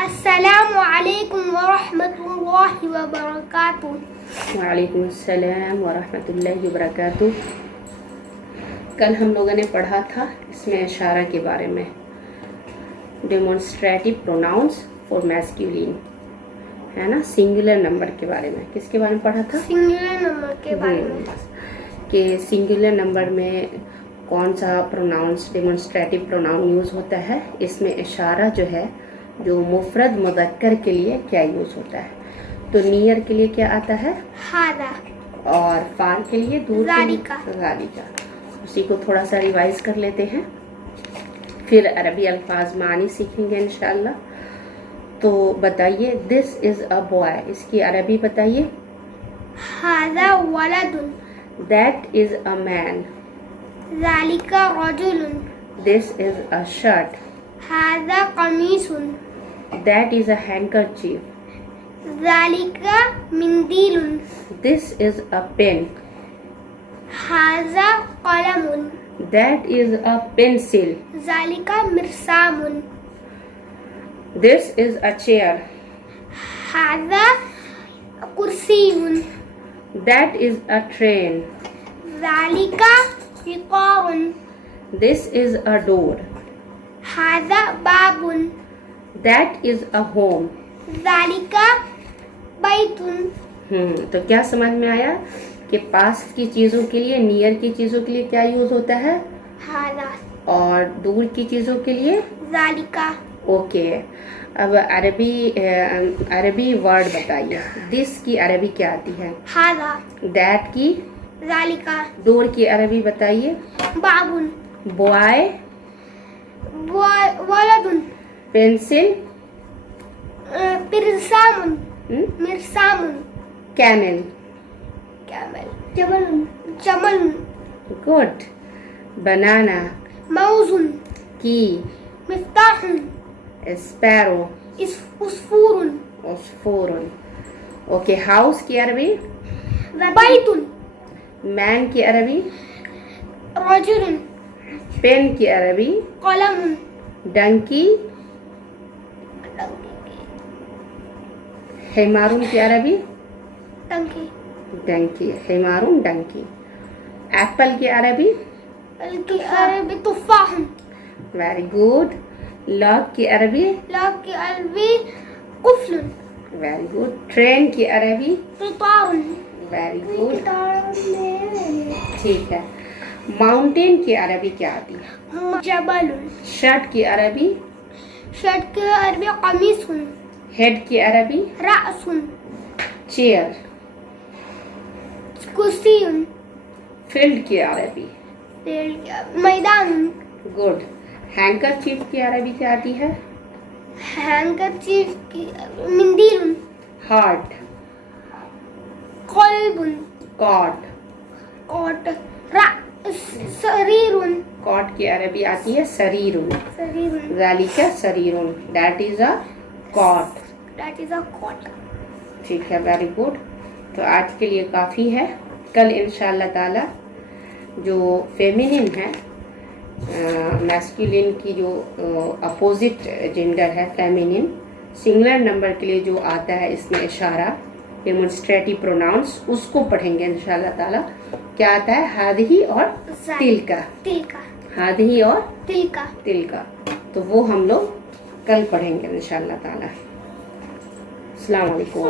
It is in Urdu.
السلام علیکم ورحمۃ اللہ وبرکاتہ. وعلیکم السلام ورحمۃ اللہ وبرکاتہ. کل ہم لوگوں نے پڑھا تھا اس میں اشارہ کے بارے میں، ڈیمونسٹریٹو پروناؤنس فار میسکولین، ہے نا، سنگولر نمبر کے بارے میں. کس کے بارے میں پڑھا تھا؟ سنگولر نمبر کے بارے میں، کہ سنگولر نمبر میں کون سا پروناؤنس ڈیمونسٹریٹو پروناؤن یوز ہوتا ہے. اس میں اشارہ جو ہے جو مفرد مذکر کے لیے کیا یوز ہوتا ہے. تو نیئر کے لیے کیا آتا ہے؟ ہاذا. اور فار کے لیے دور ذالکا. ذالکا. اسی کو تھوڑا سا ریوائز کر لیتے ہیں، پھر عربی الفاظ معنی سیکھیں گے انشاءاللہ. تو بتائیے دس از اے بوائے، اس کی عربی بتائیے. ہاذا ولد. دیٹ از اے مین. ذالک رجل. دس از اے شرٹ. ہاذا قمیص. دیٹ از اے ہینکرچیف. ذالک مندیل. دس از اے پین. ہاذا قلم. That is a pencil. ذالک مرسام. دس از اے چیئر. ہاذا کرسی. That is a train. ذالک وقار. دس از اے ڈور. ہاذا باب. That is a home. ذالک بیت. تو کیا سمجھ میں آیا کہ پاس کی چیزوں کے لیے، نیئر کی چیزوں کے لیے کیا یوز ہوتا ہے، ہاذا. اور دور کی چیزوں کے لیے ذالک. اوکے. اب عربی ورڈ بتائیے. دس کی عربی کیا آتی ہے؟ ہاذا. دیٹ کی، ذالک. ڈور کی عربی بتائیے. باب. بوائے. ولد. پینسل. پرسام. مرسام. کیمل. جمل. گڈ. بنانا. موز. کی. مفتاح. اسپیرو. عصفور. عصفور. اوکے. ہاؤس کی عربی. بیت. مین کی عربی. رجل. پین کی عربی. قلم. ڈنکی. حمارون کی عربی. ٹنکی. ڈنکی. حمارون ڈنکی. ایپل کی عربی. کی عربی تفاح. Very good. لاک کی عربی. لاک کی عربی قفل. Very good. ٹرین کی عربی. قطار. Very good. ٹھیک ہے. ماؤنٹین کی عربی کیا آتی ہے؟ جبل. شرٹ کی عربی. شرٹ کی عربی قمیص. ہیڈ کی عربی. رأس. چیئر. کرسی. فیلڈ کی عربی. میدان. گڈ. ہینکر چیف کی عربی کیا آتی ہے؟ ہینکرچیف کی مندیل. ہارٹ. قلب. کاٹ. کوٹ. سریر. کاٹ کی عربی آتی ہے سریر. سریر. ذالک سریر. That is a caught. That is اے کوٹ. ٹھیک ہے. Very good. تو آج کے لیے کافی ہے. کل انشاءاللہ تعالی جو فیمینن ہے، میسکولین کی جو اپوزٹ جینڈر ہے فیمینن، سنگولر نمبر کے لیے جو آتا ہے اس میں اشارہ ڈیمونسٹریٹو پروناؤنس، اس کو پڑھیں گے انشاءاللہ تعالی. کیا آتا ہے؟ ہادہی اور تلکا. ہادہی اور تلکا. تو وہ ہم لوگ کل پڑھیں گے انشاءاللہ تعالی. السلام علیکم.